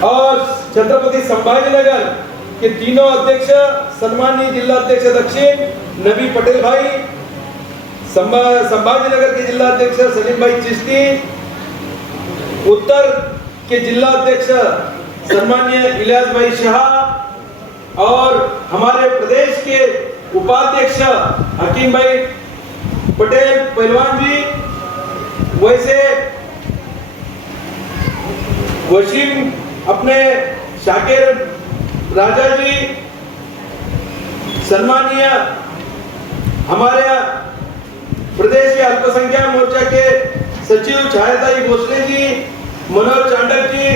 और छत्रपति संभाजीनगर के तीनों अध्यक्ष सम्मानीय जिला अध्यक्ष दक्षिण नबी पटेल भाई, संभाजीनगर के जिला अध्यक्ष सलीम भाई चिश्ती, उत्तर के जिला अध्यक्ष सम्मानीय इलियास भाई शाह और हमारे प्रदेश के उपाध्यक्ष हकीम भाई पटेल पहलवान जी, वैसे वसीम अपने शाकिर राजा जी, सम्मानीय हमारे प्रदेश के अल्पसंख्यक मोर्चा के सचिव छायाताई भोसले जी, मनोज चांडक जी,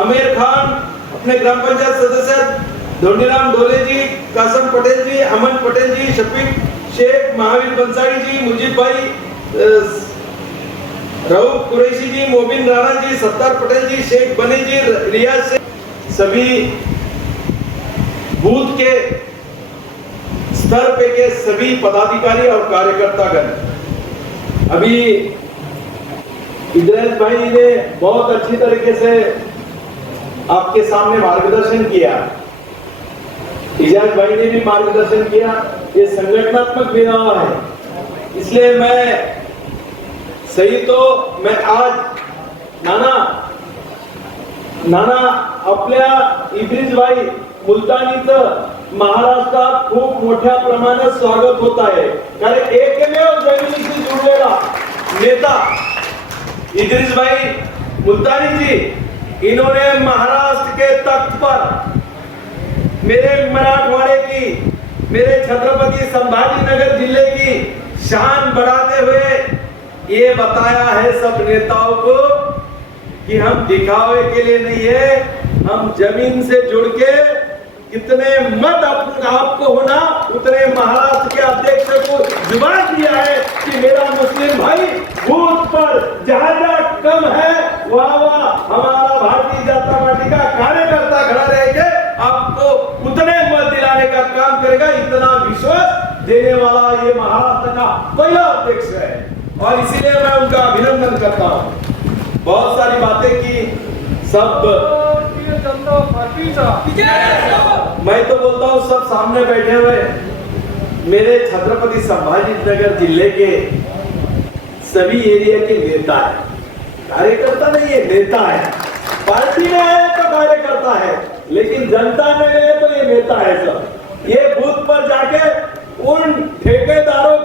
आमिर खान, अपने ग्राम पंचायत सदस्य धोनीराम ढोले जी, कासम पटेल जी, अमन पटेल जी, शफीक शेख, महावीर बंसाड़ी जी, मुजीब भाई, रऊफ कुरैशी जी, मोबिन राणा जी, सत्तार पटेल जी, शेख बनी जी, रियाज से सभी बूथ के स्तर पे के सभी पदाधिकारी और कार्यकर्तागण। अभी इद्रिस भाई ने बहुत अच्छी तरीके से आपके सामने मार्गदर्शन किया, इजाज भाई ने भी मार्गदर्शन किया। ये संगठनात्मक विधान है, इसलिए मैं आज नाना आपल्या इद्रिस भाई मुलतानीचं महाराष्ट्रात खूप मोठ्या प्रमाणात स्वागत होत आहे, कारण एकमेव जमिनीशी जुळलेला नेता इद्रिस भाई मुलतानी जी, इन्होंने महाराष्ट्र के तख्त पर मेरे मराठवाड़े की, मेरे छत्रपति संभाजीनगर जिले की शान बढ़ाते हुए ये बताया है सब नेताओं को कि हम दिखावे के लिए नहीं है, हम जमीन से जुड़ के कितने मत आपको होना, उतने महाराष्ट्र के अध्यक्ष को जुबान दिया है कि मेरा मुस्लिम भाई बूथ पर जहां जहां कम है वहां वहां हमारा भारतीय जनता पार्टी का कार्यकर्ता खड़ा रहेगा, आपको उतने मत दिलाने का काम करेगा। इतना विश्वास देने वाला ये महाराष्ट्र का पहला अध्यक्ष है और इसीलिए मैं उनका अभिनंदन करता हूँ। बहुत सारी बातें की, सब मैं तो बोलता हूँ सब सामने बैठे हुए मेरे छत्रपति संभाजीनगर जिले के सभी एरिया के नेता है, कार्यकर्ता नहीं है, नेता है। पार्टी में आए तो कार्यकर्ता है, लेकिन जनता में गए तो ये नेता है सब। ये बूथ पर जाके उन ठेकेदारों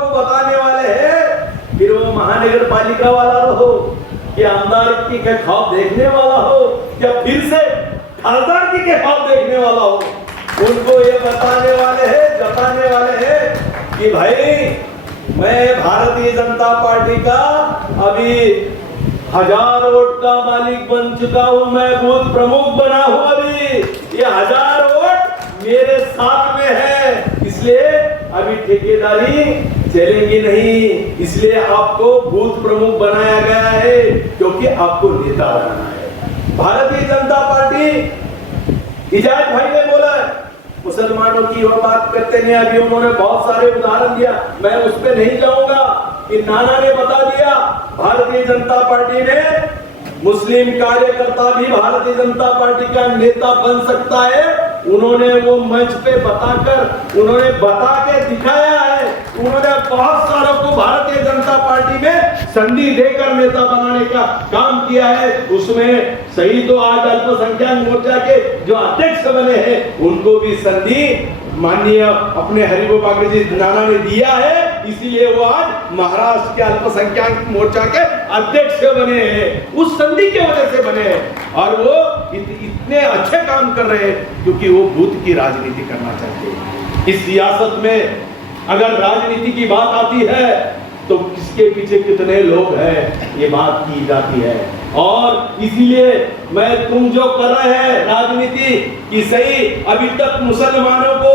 को बताने वाले हैं, फिर वो महानगर पालिका वाला हो या आमदारकी के ख्वाब देखने वाला हो या फिर से खासदारकी के ख्वाब देखने वाला हो, उनको ये बताने वाले हैं, जताने वाले हैं कि भाई मैं भारतीय जनता पार्टी का अभी 1000 वोट का मालिक बन चुका हूं, मैं बूथ प्रमुख बना हूं। अभी ये 1000 वोट मेरे साथ में है, इसलिए अभी ठेकेदारी चलेंगी नहीं, इसलिए आपको बूथ प्रमुख बनाया गया है क्योंकि आपको नेता बनाना है। भारतीय जनता पार्टी, इजाज भाई ने बोला मुसलमानों की वो बात करते नहीं, अभी उन्होंने बहुत सारे उदाहरण दिया, मैं उस पर नहीं जाऊंगा कि नाना ने बता दिया भारतीय जनता पार्टी में मुस्लिम कार्यकर्ता भी भारतीय जनता पार्टी का नेता बन सकता है। उन्होंने वो मंच पे उन्होंने बता के दिखाया है, उन्होंने बहुत सारों को भारतीय जनता पार्टी में संधि देकर नेता बनाने का काम किया है। उसमें सही तो आज अल्पसंख्यक मोर्चा के जो अध्यक्ष बने हैं उनको भी संधि माननीय अपने हरिभो बागड़े जी नाना ने दिया है, इसीलिए वो आज महाराष्ट्र के अल्पसंख्यक मोर्चा के अध्यक्ष बने हैं, उस संधि की वजह से बने हैं। और वो इतने अच्छे काम कर रहे हैं क्योंकि वो बूथ की राजनीति करना चाहते हैं। इस सियासत में अगर राजनीति की बात आती है तो किसके पीछे कितने लोग हैं ये बात की जाती है। और इसीलिए मैं तुम जो कर रहे हैं राजनीति की, सही अभी तक मुसलमानों को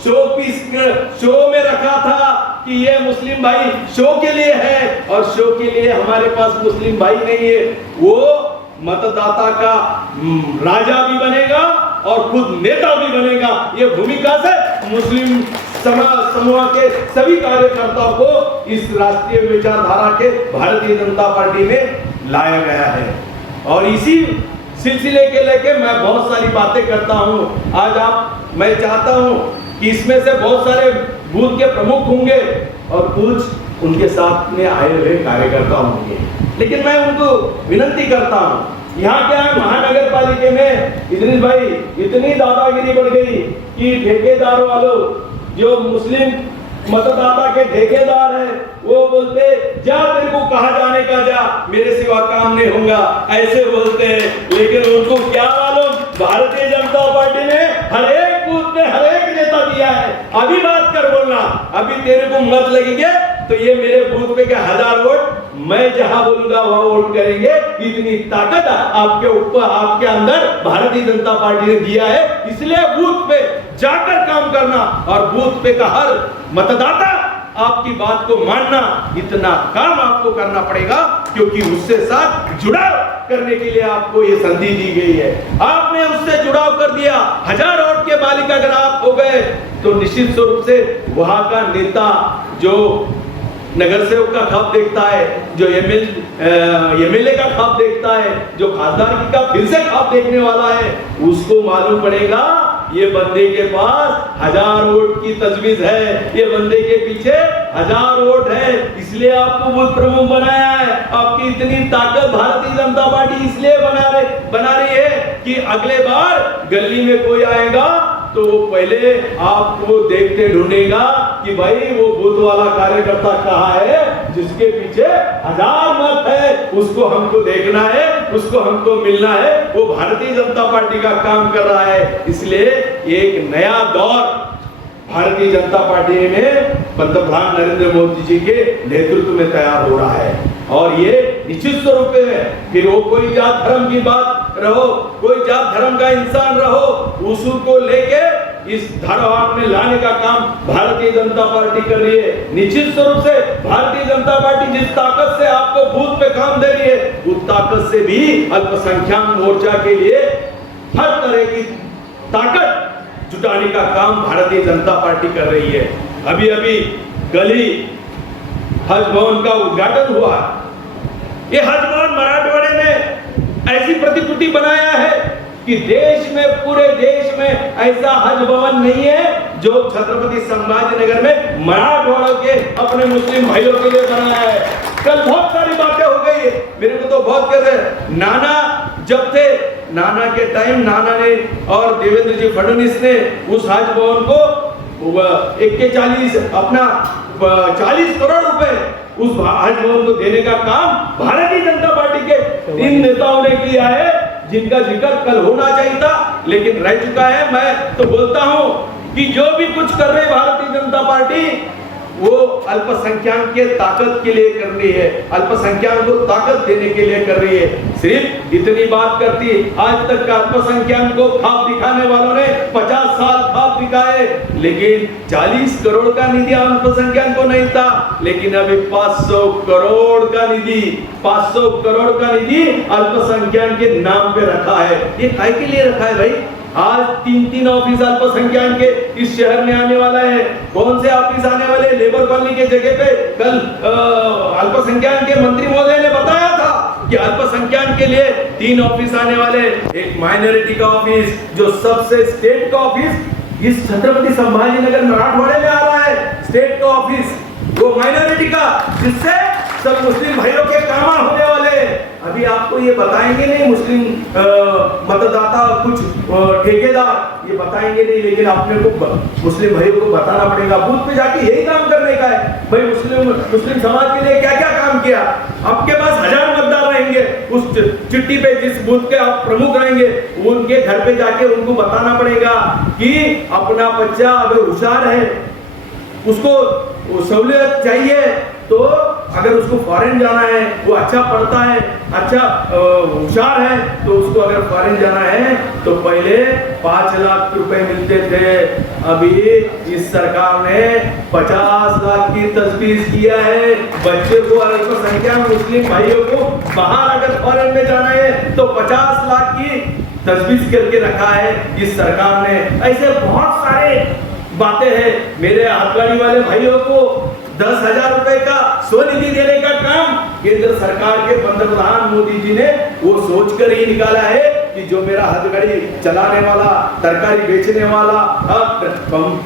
शो में रखा था कि ये मुस्लिम भाई शो के लिए है, और शो के लिए हमारे पास मुस्लिम भाई नहीं है। वो मतदाता का राजा भी बनेगा और खुद नेता भी बनेगा। ये भूमिका से मुस्लिम समूह के सभी कार्यकर्ताओं को इस राष्ट्रीय विचारधारा के भारतीय जनता पार्टी में लाया गया है। और इसी सिलसिले के लेके मैं बहुत सारी बातें करता हूँ। मैं चाहता हूँ कि इसमें से बहुत सारे बूथ के प्रमुख होंगे और कुछ उनके साथ में आए हुए कार्यकर्ता होंगे, लेकिन मैं उनको विनती करता हूँ, यहाँ क्या है, महानगर पालिका में इदरीस भाई इतनी दादागिरी बढ़ गई कि ठेकेदार वालों, जो मुस्लिम मतदाता के ठेकेदार है, वो बोलते जा तेरे को कहा जाने का, जा मेरे सिवा काम नहीं होगा, ऐसे बोलते हैं। लेकिन उनको क्या मालूम, भारतीय जनता पार्टी ने हर एक बूथ में हर एक नेता दिया है। अभी बात कर बोलना, अभी तेरे को मत लगेंगे तो ये मेरे बूथ पे क्या 1000 वोट, मैं जहां बोलूंगा वहां वोट करेंगे। इतनी ताकत आपके ऊपर, आपके अंदर भारतीय जनता पार्टी ने दिया है। इसलिए बूथ पे जाकर काम करना और बूथ पे का हर मतदाता आपकी बात को मानना, इतना काम आपको करना पड़ेगा, क्योंकि उससे साथ जुड़ाव करने के लिए आपको ये संधि दी गई है। आपने उससे जुड़ाव कर दिया, 1000 वोट के मालिक अगर आप हो गए तो निश्चित रूप से वहां का नेता जो नगर सेवक का ख्वाब देखता है, जो एमएलए का ख्वाब देखता है, जो खासदार का फिर से ख्वाब देखने वाला है, उसको मालूम पड़ेगा ये बंदे के पास 1000 वोट की तजवीज है, ये बंदे के पीछे 1000 वोट है, इसलिए आपको बूथ प्रमुख बनाया है। आपकी इतनी ताकत भारतीय जनता पार्टी इसलिए बना रही है कि अगले बार गली में कोई आएगा तो पहले आपको देखते ढूंढेगा कि भाई वो बूथ वाला कार्यकर्ता कहाँ है, जिसके पीछे 1000 मत है, उसको हमको देखना है, उसको हमको मिलना है। वो भारतीय जनता पार्टी का काम कर रहा है। इसलिए एक नया दौर भारतीय जनता पार्टी में पंतप्रधान नरेंद्र मोदी जी के नेतृत्व में तैयार हो रहा है। और ये निश्चित स्वरूप में फिर वो कोई जात धर्म की बात रहो, कोई जात धर्म का इंसान रहो, उसको लेके इस धारावाहिक में लाने का काम भारतीय जनता पार्टी कर रही है। निश्चित स्वरूप से भारतीय जनता पार्टी जिस ताकत से आपको बूथ पे काम दे रही है, उस ताकत से भी अल्पसंख्यक मोर्चा के लिए हर तरह की ताकत जुटाने का काम भारतीय जनता पार्टी कर रही है। अभी अभी गली हज भवन का उद्घाटन हुआ। ये हज भवन मराठवाड़े में ऐसी प्रतिकृति बनाया है कि देश में, पूरे देश में ऐसा हज भवन नहीं है जो छत्रपति संभाजी नगर में मराठवाड़ों के अपने मुस्लिम भाइयों के लिए बनाया है। कल बहुत सारी बातें हो गई है, मेरे को तो बहुत कह रहे, नाना जब थे, नाना के टाइम नाना ने और देवेंद्र जी फडणवीस ने उस हज भवन को 40 करोड़ रुपए उस हज भवन को देने का काम भारतीय जनता पार्टी के इन नेताओं ने किया है, जिनका जिक्र कल होना चाहिए था लेकिन रह चुका है। मैं तो बोलता हूं कि जो भी कुछ कर रहे भारतीय जनता पार्टी, वो अल्पसंख्यक के ताकत के लिए कर रही है, अल्पसंख्यक को ताकत देने के लिए कर रही है। सिर्फ इतनी बात करती, आज तक का अल्पसंख्यक को ख्वाब दिखाने वालों ने 50 साल ख्वाब दिखाए, लेकिन 40 करोड़ का निधि अल्पसंख्यक को नहीं था। लेकिन अभी 500 करोड़ का निधि, 500 करोड़ का निधि अल्पसंख्यक के नाम पे रखा है। ये काय के लिए रखा है भाई? आज 3 ऑफिस अल्पसंख्यक के इस शहर में आने वाला है। कौन से ऑफिस आने वाले? लेबर कॉलोनी के जगह पे कल अल्पसंख्यक के मंत्री महोदय ने बताया था कि अल्पसंख्यक के लिए 3 ऑफिस आने वाले। एक माइनॉरिटी का ऑफिस, जो सबसे स्टेट का ऑफिस इस छत्रपति संभाजी नगर मराठवाड़े में आ रहा है, स्टेट का ऑफिस, वो माइनॉरिटी का, जिससे सब मुस्लिम भाइयों के काम होने वाले। अभी आपको ये बताएंगे नहीं मुस्लिम मतदाता, कुछ ठेकेदार ये बताएंगे नहीं, लेकिन अपने को मुस्लिम भाइयों को बताना पड़ेगा। बूथ पे जाके यही काम करने का है भाई। मुस्लिम समाज के लिए क्या क्या काम किया? आपके पास 1000 मतदार रहेंगे, उस चिट्ठी पे जिस बूथ के आप प्रमुख रहेंगे, उनके घर पे जाके उनको बताना पड़ेगा कि अपना बच्चा अगर होशियार है, उसको सहूलियत चाहिए, तो अगर उसको फॉरेन जाना है, वो अच्छा पढ़ता है, अच्छा होशियार है, तो उसको अगर फॉरेन जाना है तो पहले 5 लाख रुपए मिलते थे। अभी इस सरकार ने 50 लाख की तजवीज किया है। बच्चे को, अल्पसंख्यक मुस्लिम भाइयों को बाहर अगर फॉरेन में जाना है तो 50 लाख की तजवीज करके रखा है इस सरकार ने। ऐसे बहुत सारे बातें हैं। मेरे हाथगाड़ी वाले भाइयों को 10,000 रुपए का स्वनिधि देने का काम केंद्र सरकार के पंतप्रधान मोदी जी ने वो सोचकर ही निकाला है कि जो मेरा हथकड़ी चलाने वाला, तरकारी बेचने वाला,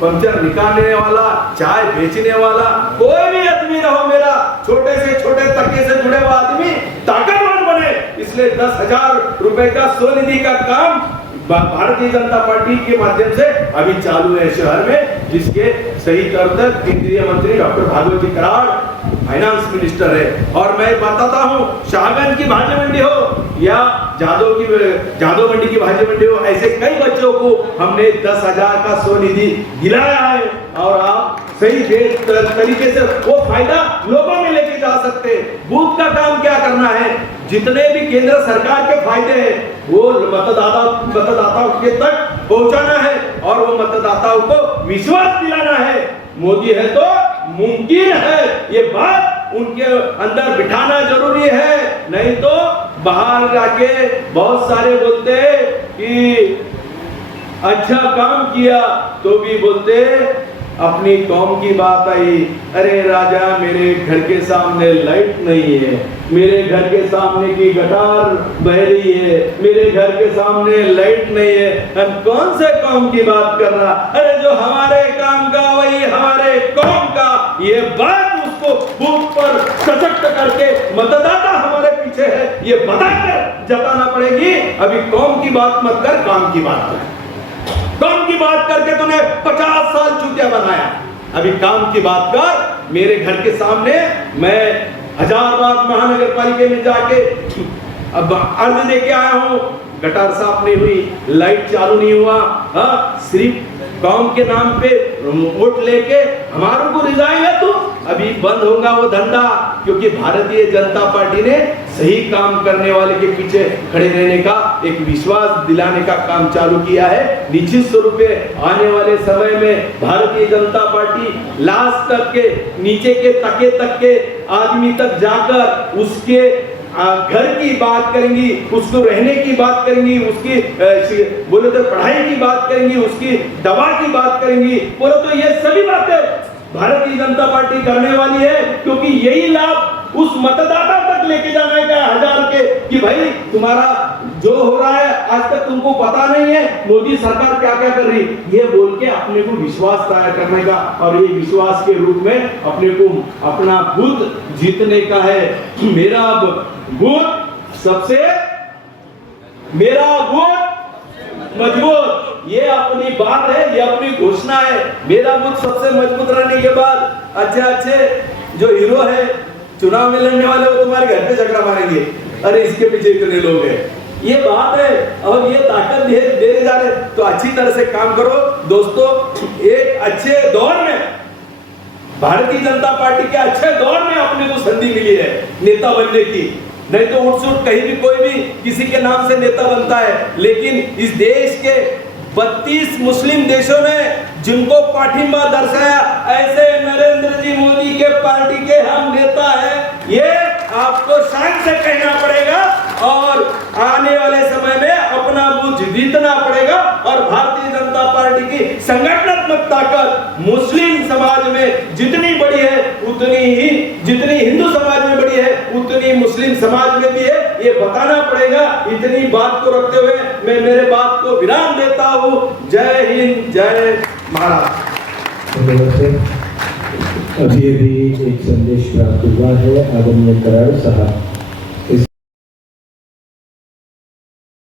पंचर निकालने वाला, चाय बेचने वाला, कोई भी आदमी रहो, मेरा छोटे से छोटे तबके से जुड़े हुआ आदमी ताकतवर बने, इसलिए 10,000 रुपए का स्वनिधि का काम भारतीय जनता पार्टी के माध्यम से अभी चालू है शहर में, जिसके सही तौर तक केंद्रीय मंत्री डॉक्टर भागवत जी कराड़ फाइनेंस मिनिस्टर है। और मैं बताता हूँ, शाहगंज की भाजी मंडी हो या जादव मंडी की भाजी मंडी हो, ऐसे कई बच्चों को हमने 10,000 का स्वनिधि दिलाया है और आप सही तरीके से वो फायदा लोगों में लेके जा सकते हैं। बूथ का काम क्या करना है, जितने भी केंद्र सरकार के फायदे हैं वो मतदाताओं के तक पहुंचाना है और वो मतदाताओं को विश्वास दिलाना है। मोदी है तो मुमकिन है, ये बात उनके अंदर बिठाना जरूरी है। नहीं तो बाहर जाके बहुत सारे बोलते कि अच्छा काम किया तो भी बोलते अपनी कौम की बात आई, अरे राजा मेरे घर के सामने लाइट नहीं है, मेरे घर के सामने की गटार बह रही है, मेरे घर के सामने लाइट नहीं है, हम कौन से कौम की बात कर रहा, अरे जो हमारे काम का वही हमारे कौम का, ये बात उसको बूथ पर सशक्त करके मतदाता हमारे पीछे है ये बताकर जताना पड़ेगी। अभी कौम की बात मत कर, काम की बात कर। काम की बात करके तूने 50 साल चूतिया बनाया, अभी काम की बात कर। मेरे घर के सामने मैं 1000 बार महानगर पालिका में जाके अब अर्ज देके आया हूँ, गटार साफ नहीं हुई, लाइट चालू नहीं हुआ, सिर्फ कौम के नाम पे वोट लेके हमारों को रिजाइन है, तो अभी बंद होगा वो धंधा, क्योंकि भारतीय जनता पार्टी ने सही काम करने वाले के पीछे खड़े रहने का एक विश्वास दिलाने का काम चालू किया है। निश्चित स्वरूप आने वाले समय में भारतीय जनता पार्टी लास्ट तक के नीचे के तके तक के आदमी तक जाकर उसके घर की बात करेंगी, उसको रहने की बात करेंगी, उसकी बोले तो पढ़ाई की बात करेंगी, उसकी दवा की बात करेंगी, बोले तो ये सभी बातें भारतीय जनता पार्टी करने वाली है, क्योंकि यही लाभ उस मतदाता तक लेके जाने का 1000 के कि भाई तुम्हारा जो हो रहा है आज तक तुमको पता नहीं है, मोदी सरकार क्या क्या कर रही, ये बोल के अपने को विश्वास तैयार करने का और ये विश्वास के रूप में अपने को अपना बूथ जीतने का है। मेरा बूथ सबसे, मेरा बूथ मजबूत, ये अपनी बात है, ये अपनी घोषणा है। मेरा बूथ सबसे मजबूत रहने के बाद अच्छे जो हीरो है चुनाव में लड़ने वाले वो तुम्हारे घर पे झगड़ा मारेंगे, अरे इसके पीछे इतने लोग हैं, ये बात है और ये ताकत देने जा रहे, तो अच्छी तरह से काम करो दोस्तों। एक अच्छे दौर में भारतीय जनता पार्टी के अच्छे दौर में अपने को संधि मिली है नेता बनने की, नहीं तो उठ कहीं भी कोई भी किसी के नाम से नेता बनता है, लेकिन इस देश के 32 मुस्लिम देशों ने जिनको पाठिंबा दर्शाया, ऐसे नरेंद्र जी मोदी के पार्टी के हम नेता हैं, ये आपको शान से कहना पड़ेगा और आने वाले समय में अपना बूथ जीतना पड़ेगा। और भारतीय जनता पार्टी की संगठनात्मक ताकत मुस्लिम समाज में जितनी बड़ी है उतनी ही, जितनी हिंदू समाज में बड़ी है उतनी मुस्लिम समाज में भी है, ये बताना पड़ेगा। इतनी बात को रखते हुए मैं मेरे बात को विराम देता हूँ। जय हिंद, जय महाराष्ट्र। अभी एक संदेश प्राप्त हुआ है आदरणीय कराड़ साहब